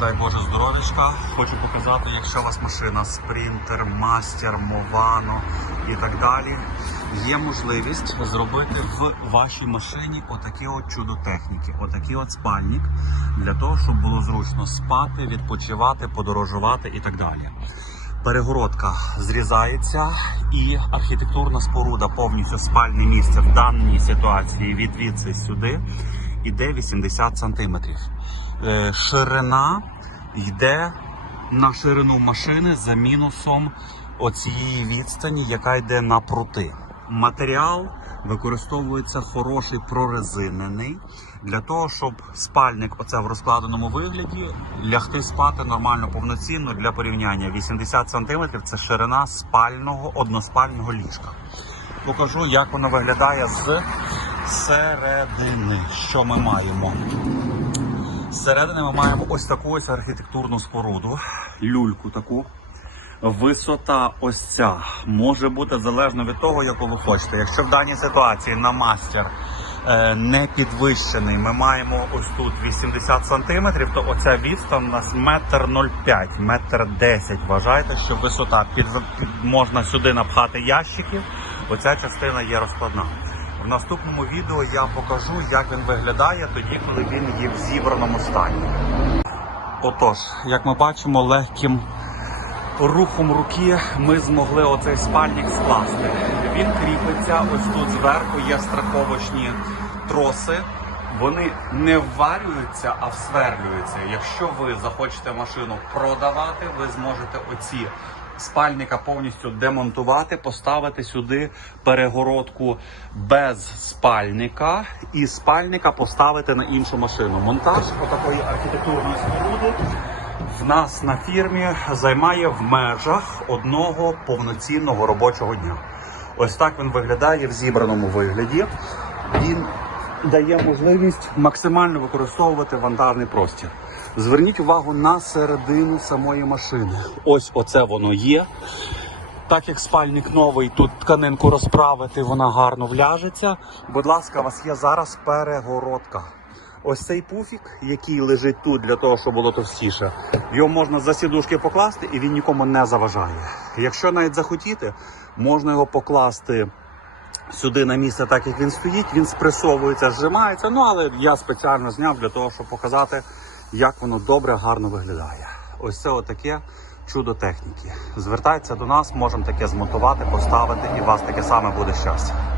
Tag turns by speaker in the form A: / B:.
A: Дай Боже здоров'ячка. Хочу показати, якщо у вас машина Спринтер, Мастер, Мовано і так далі. Є можливість зробити в вашій машині отакі от чудо техніки, отакий от спальник для того, щоб було зручно спати, відпочивати, подорожувати і так далі. Перегородка зрізається і архітектурна споруда повністю спальне місце в даній ситуації від відси сюди йде 80 сантиметрів. Е, Ширина йде на ширину машини за мінусом оцієї відстані, яка йде на прути. Матеріал використовується хороший прорезинений для того, щоб спальник, оце в розкладеному вигляді, лягти спати нормально повноцінно для порівняння. 80 см це ширина спального односпального ліжка. Покажу, як воно виглядає з середини. Що ми маємо? Зсередини ми маємо ось таку ось архітектурну споруду, люльку таку. Висота ось ця може бути залежно від того, яку ви хочете. Якщо в даній ситуації на мастер е, не підвищений, ми маємо ось тут 80 сантиметрів, то оця відстань у нас метр 0,5, метр 10. Вважайте, що висота під, під можна сюди напхати ящиків. Оця частина є розкладна. В наступному відео я покажу, як він виглядає тоді, коли він є в зібраному стані. Отож, як ми бачимо, легким рухом руки ми змогли оцей спальник скласти. Він кріпиться ось тут зверху, є страховочні троси. Вони не вварюються, а всверлюються. Якщо ви захочете машину продавати, ви зможете оці спальника повністю демонтувати, поставити сюди перегородку без спальника і спальника поставити на іншу машину. Монтаж отакої архітектурної споруди в нас на фірмі займає в межах одного повноцінного робочого дня. Ось так він виглядає в зібраному вигляді. Він дає можливість максимально використовувати вантажний простір. Зверніть увагу на середину самої машини. Ось оце воно є. Так як спальник новий, тут тканинку розправити, вона гарно вляжеться. Будь ласка, у вас є зараз перегородка. Ось цей пуфік, який лежить тут для того, щоб було товстіше, його можна за сідушки покласти і він нікому не заважає. Якщо навіть захотіти, можна його покласти сюди на місце, так як він стоїть, він спресовується, зжимається. Ну але я спеціально зняв для того, щоб показати, як воно добре, гарно виглядає. Ось це отаке чудо техніки. Звертайтеся до нас, можемо таке змонтувати, поставити, і у вас таке саме буде щастя.